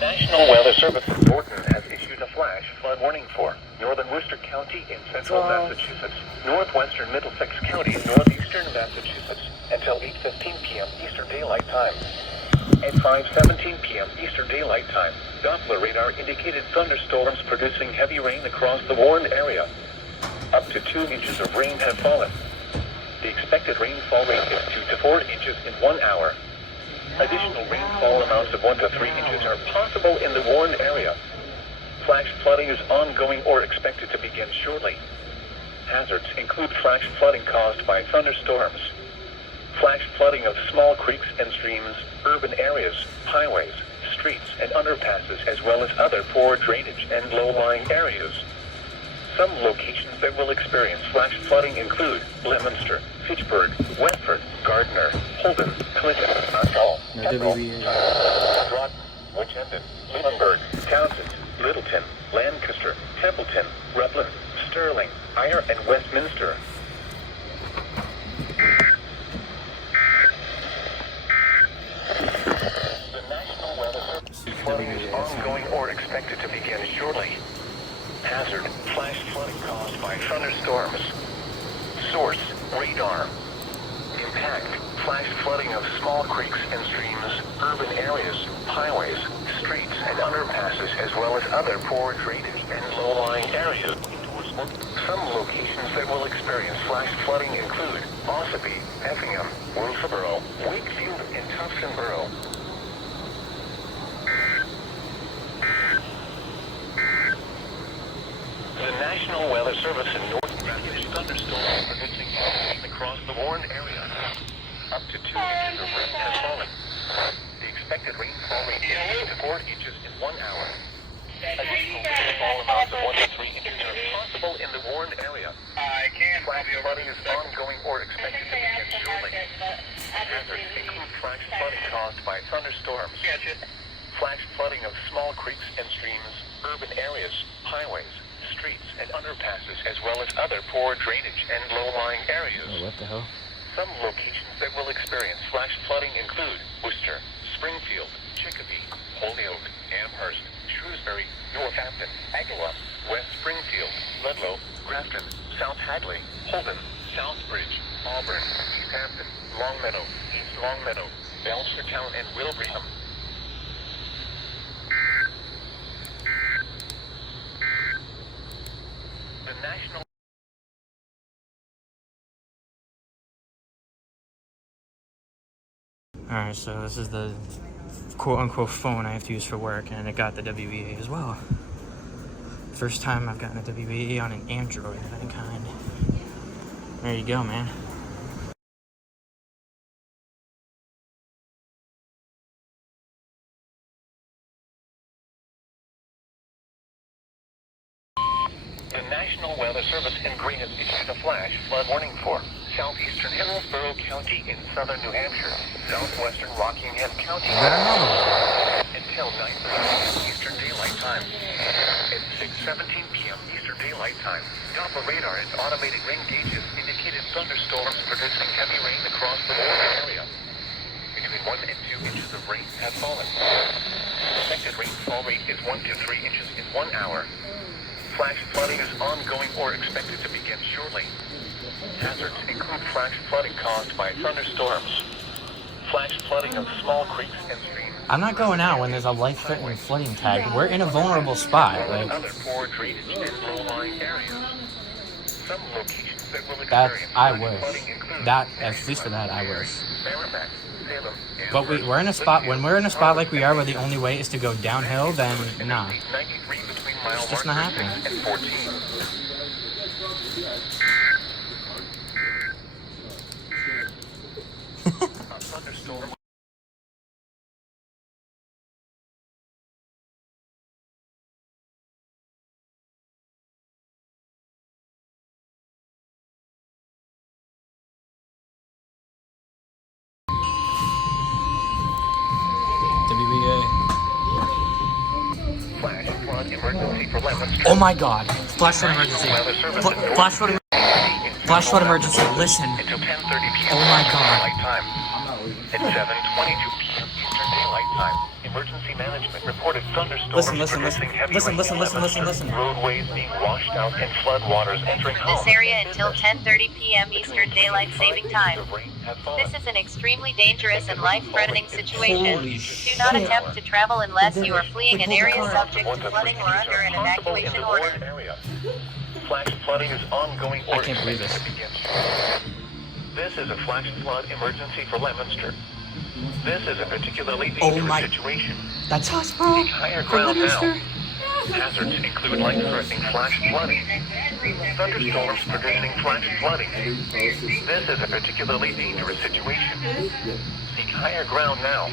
National Weather Service in Norton has issued a flash flood warning for northern Worcester County in central Massachusetts, northwestern Middlesex County in northeastern Massachusetts until 8:15 p.m. Eastern Daylight Time. At 5:17 p.m. Eastern Daylight Time, Doppler radar indicated thunderstorms producing heavy rain across the warned area. Up to 2 inches of rain have fallen. The expected rainfall rate is 2 to 4 inches in 1 hour. Additional rainfall amounts of 1 to 3 inches are possible in the warned area. Flash flooding is ongoing or expected to begin shortly. Hazards include flash flooding caused by thunderstorms, flash flooding of small creeks and streams, urban areas, highways, streets, and underpasses, as well as other poor drainage and low-lying areas. Some locations that will experience flash flooding include Leominster, Fitchburg, Westford, Gardner, Holden, Clinton, Ashall, Pembroke, Groton, Winchendon, Lunenburg, Townsend, Littleton, Lancaster, Templeton, Rutland, Sterling, Ayr, and Westminster. The National Weather Service flooding is ongoing or expected to begin shortly. Hazard, flash flooding caused by thunderstorms. Source, radar. Impact, flash flooding of small creeks and streams, urban areas, highways, streets, and underpasses, as well as other poor drainage and low-lying areas. Some locations that will experience flash flooding include Ossipee, Effingham, Wilkesboro, Wakefield, and Tuftonboro. The National Weather Service in North Providence thunderstorms producing rain across the warned area. Up to 2 inches of rain has fallen. The expected rainfall rate is 2 to 4 inches in 1 hour. Additional rainfall amounts of 1 to 3 inches are possible in the warned area. Flash flooding is ongoing or expected to begin shortly. Hazards include flash flooding caused by thunderstorms, flash flooding of small creeks and streams, urban areas, highways, streets, and underpasses, as well as other poor drainage and low-lying areas. Oh, what the hell? Some locations that will experience flash flooding include Worcester, Springfield, Chicopee, Holyoke, Amherst, Shrewsbury, Northampton, Agawam, West Springfield, Ludlow, Grafton, South Hadley, Holden, Southbridge, Auburn, East Hampton, Longmeadow, East Longmeadow, Belchertown, and Wilbraham. The National Alright, so this is the quote-unquote phone I have to use for work, and it got the WEA as well. First time I've gotten a WEA on an Android of any kind. There you go, man. The National Weather Service in Green has issued a flash flood warning for southeastern Hillsborough County in southern New Hampshire, southwestern Rockingham County until 9:30 Eastern Daylight Time. At 6:17 p.m. Eastern Daylight Time, Doppler radar and automated rain gauges indicated thunderstorms producing heavy rain across the warned area. Between 1 and 2 inches of rain have fallen. Expected rainfall rate is 1 to 3 inches in 1 hour. Flash flooding is ongoing or expected to begin shortly. Hazards include flash flooding caused by thunderstorms, flash flooding of small creeks and streams. I'm not going out when there's a life-threatening flooding tag. We're in a vulnerable spot. Like, other poor drainage and low-lying areas. Some locations that will that's, experience I flash wish. flooding include That, at least for that, I wish. Merrimack, Salem, But we're in a spot, when we're in a spot like we are where the only way is to go downhill, then nah. 93 between mile It's just not markers happening. 6 and 14. A thunderstorm. WEA. Flash flood emergency for Leominster. Oh my god. Flash flood emergency. Flash flood emergency. Flash flood emergency. Listen. Until 10:30 p.m. Oh my god. Daylight time. At 7:22 p.m. Eastern Daylight Time. In Emergency Management reported thunderstorms Listen. producing heavy rain in Leominster, roadways being washed out and floodwaters entering For homes. this area until 10:30 p.m. Eastern Daylight Saving Time. This is an extremely dangerous and life-threatening situation. Holy Do not shit. attempt to travel unless you are fleeing an pulled the area car. subject to flooding or under an evacuation order. Flash flooding is ongoing or I can't believe expected to begin. This is a flash flood emergency for Leominster. This is a particularly dangerous situation. That's us, bro. Higher ground now. Hazards include life-threatening flash flooding. Thunderstorms producing flash flooding. This is a particularly dangerous situation. Seek higher ground now.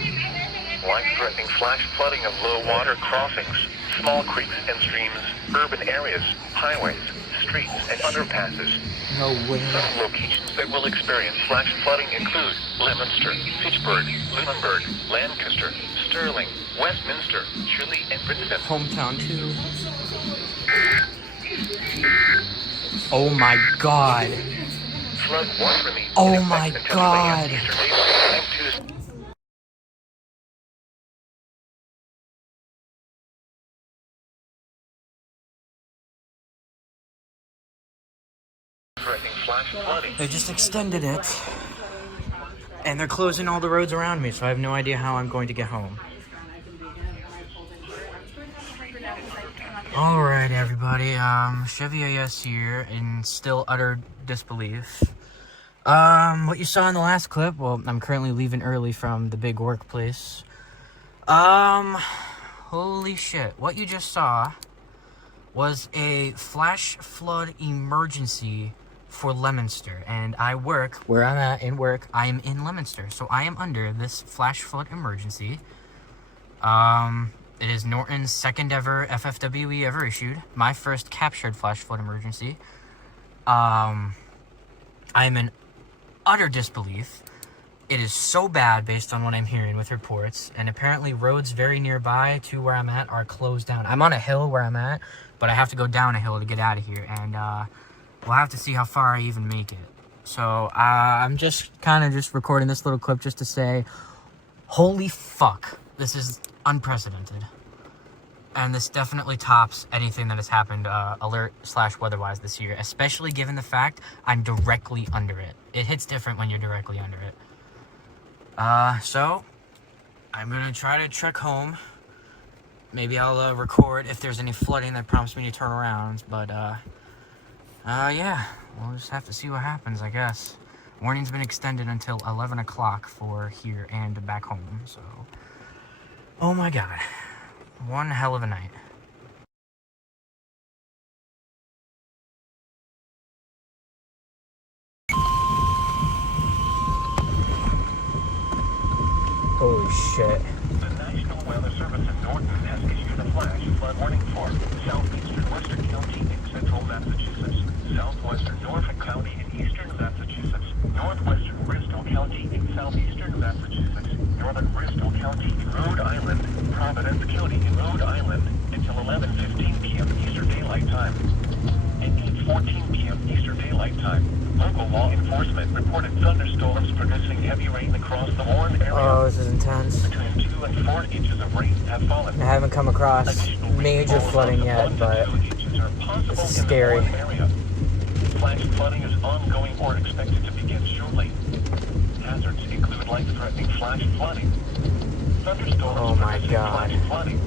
Life-threatening flash flooding of low water crossings, small creeks and streams, urban areas, highways, streets, and underpasses. No way. Some locations that will experience flash flooding include Leominster, Fitchburg, Lunenburg, Lancaster, Sterling, Westminster, Shirley, and Princeton. Hometown too. Oh my god. Flood warning remains Oh in effect my until 2 God. a.m. Eastern Daylight Time Tuesday. Threatening flash flooding. They just extended it. And they're closing all the roads around me, so I have no idea how I'm going to get home. Alright, everybody. Chevy EAS here in still utter disbelief. What you saw in the last clip, well, I'm currently leaving early from the big workplace. Holy shit. What you just saw was a flash flood emergency for Leominster, and I work where I'm at in work. I am in Leominster, so I am under this flash flood emergency. It is Norton's second ever FFWE ever issued. My first captured flash flood emergency. I am in utter disbelief. It is so bad based on what I'm hearing with reports, and apparently roads very nearby to where I'm at are closed down. I'm on a hill where I'm at, but I have to go down a hill to get out of here, and we'll have to see how far I even make it. So I'm just kind of just recording this little clip just to say, holy fuck, this is unprecedented. And this definitely tops anything that has happened alert/weather-wise this year, especially given the fact I'm directly under it. It hits different when you're directly under it. So I'm gonna try to trek home. Maybe I'll record if there's any flooding that prompts me to turn around. But yeah, we'll just have to see what happens, I guess. Warning's been extended until 11 o'clock for here and back home. So, oh my god, one hell of a night. Holy shit. The National Weather Service in Norton has issued a flash flood warning for southeastern Worcester County in central Massachusetts, southwestern Norfolk County in eastern Massachusetts, northwestern Bristol County in southeastern Massachusetts, northern Bristol County in Rhode Island, Providence County in Rhode Island until 11:15 p.m. Eastern Daylight Time. At 8:14 p.m. Eastern Daylight Time, local law enforcement reported thunderstorms producing heavy rain across the Warren area. Oh, this is intense. Between 2 and 4 inches of rain have fallen. I haven't come across major flooding yet, but this is scary. Flash flooding is ongoing or expected to begin shortly. Hazards include life-threatening flash flooding. Thunderstorms Oh my producing God. flash flooding.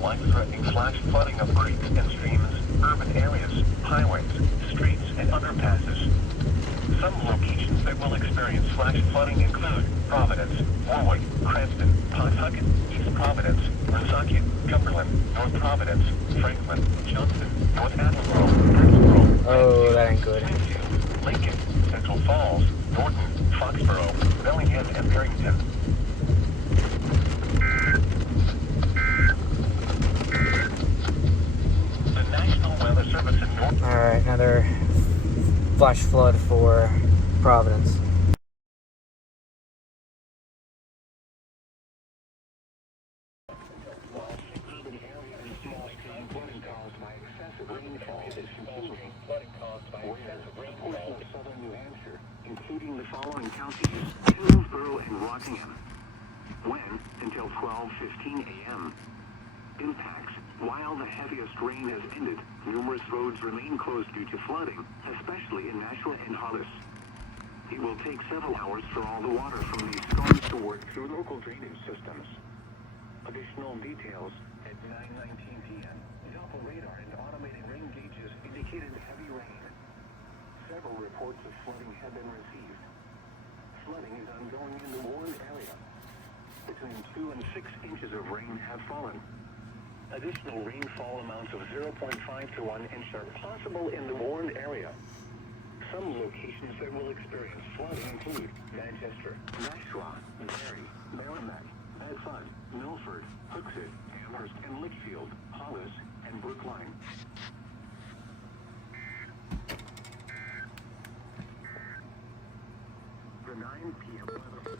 Life-threatening flash flooding of creeks and streams, urban areas, highways, streets, and underpasses. Some locations that will experience flash flooding include Providence, Warwick, Cranston, Pawtucket, East Providence, Woonsocket, Cumberland, North Providence, Franklin, Johnston, North Attleboro, Attleboro, Oh, that ain't good. Smithfield, Lincoln, Central Falls, Norton, Foxborough, Bellingham, and Barrington. The National Weather Service in Norton. Alright, another flash flood for Providence. Southern New Hampshire, including the following counties: Hillsborough and Rockingham. When? Until 12:15 a.m. Impacts. While the heaviest rain has ended, numerous roads remain closed due to flooding, especially in Nashua and Hollis. It will take several hours for all the water from these storms to work through local drainage systems. Additional details at 9:19 p.m. Doppler radar and automated rain gauges indicated heavy rain. Several reports of flooding have been received. Flooding is ongoing in the Warren area. Between 2 and 6 inches of rain have fallen. Additional rainfall amounts of 0.5 to 1 inch are possible in the Warren area. Some locations that will experience flooding include Manchester, Nashua, Barrie, Merrimack, Bedford, Milford, Hooksett, Amherst, and Litchfield, Hollis, and Brookline. The 9 p.m. weather.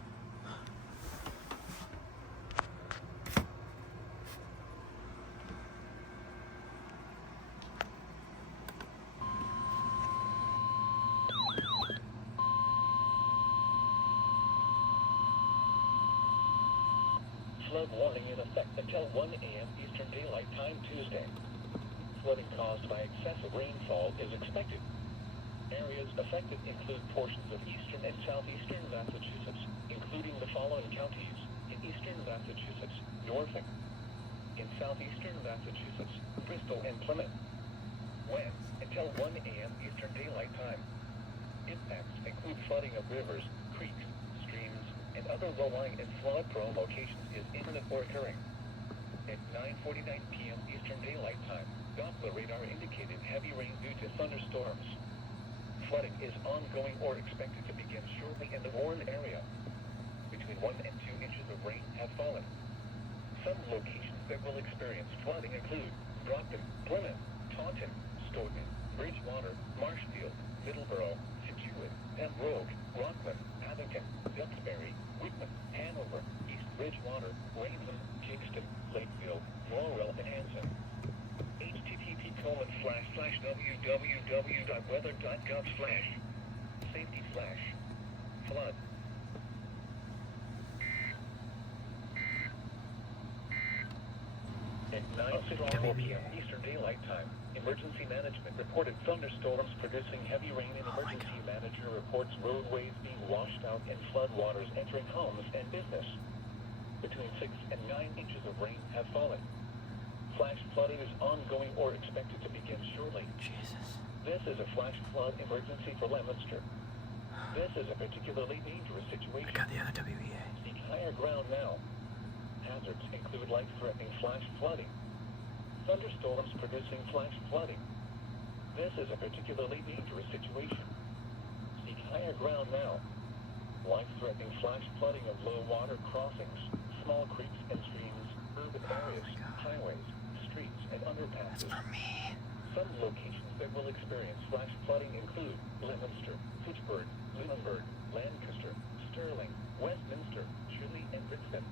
Flood warning in effect until 1 a.m. Eastern Daylight Time Tuesday. Flooding caused by excessive rainfall is expected. Areas affected include portions of eastern and southeastern Massachusetts, including the following counties: in eastern Massachusetts, Norfolk; in southeastern Massachusetts, Bristol and Plymouth. When? Until 1 a.m. Eastern Daylight Time. Impacts include flooding of rivers, creeks, streams, and other low-lying and flood-prone locations is imminent or occurring. At 9:49 p.m. Eastern Daylight Time, Doppler radar indicated heavy rain due to thunderstorms. Flooding is ongoing or expected to begin shortly in the Warren area. Between 1 and 2 inches of rain have fallen. Some locations that will experience flooding include Brockton, Plymouth, Taunton, Stoughton, Bridgewater, Marshfield, Middleborough, Situate, Pembroke, Rockland, Abington, Duxbury, Whitman, Hanover, East Bridgewater, Raynham, Kingston, Lakeville, Laurel, and Hanson. http://www.weather.gov/safety/flood. At 9:04 p.m. Eastern Daylight Time, Emergency Management reported thunderstorms producing heavy rain, and Emergency Manager reports roadways being washed out and floodwaters entering homes and business. Between 6 and 9 inches of rain have fallen. Flash flooding is ongoing or expected to begin shortly. Jesus. This is a flash flood emergency for Leominster. This is a particularly dangerous situation. I got the other WEA. Seek higher ground now. Hazards include life-threatening flash flooding. Thunderstorms producing flash flooding. This is a particularly dangerous situation. Seek higher ground now. Life-threatening flash flooding of low water crossings, small creeks and streams, urban areas, highways, streets, and underpasses. For me. Some locations that will experience flash flooding include Leominster, Fitchburg, Lunenburg, Lancaster, Sterling, Westminster, Shirley, and Brixton.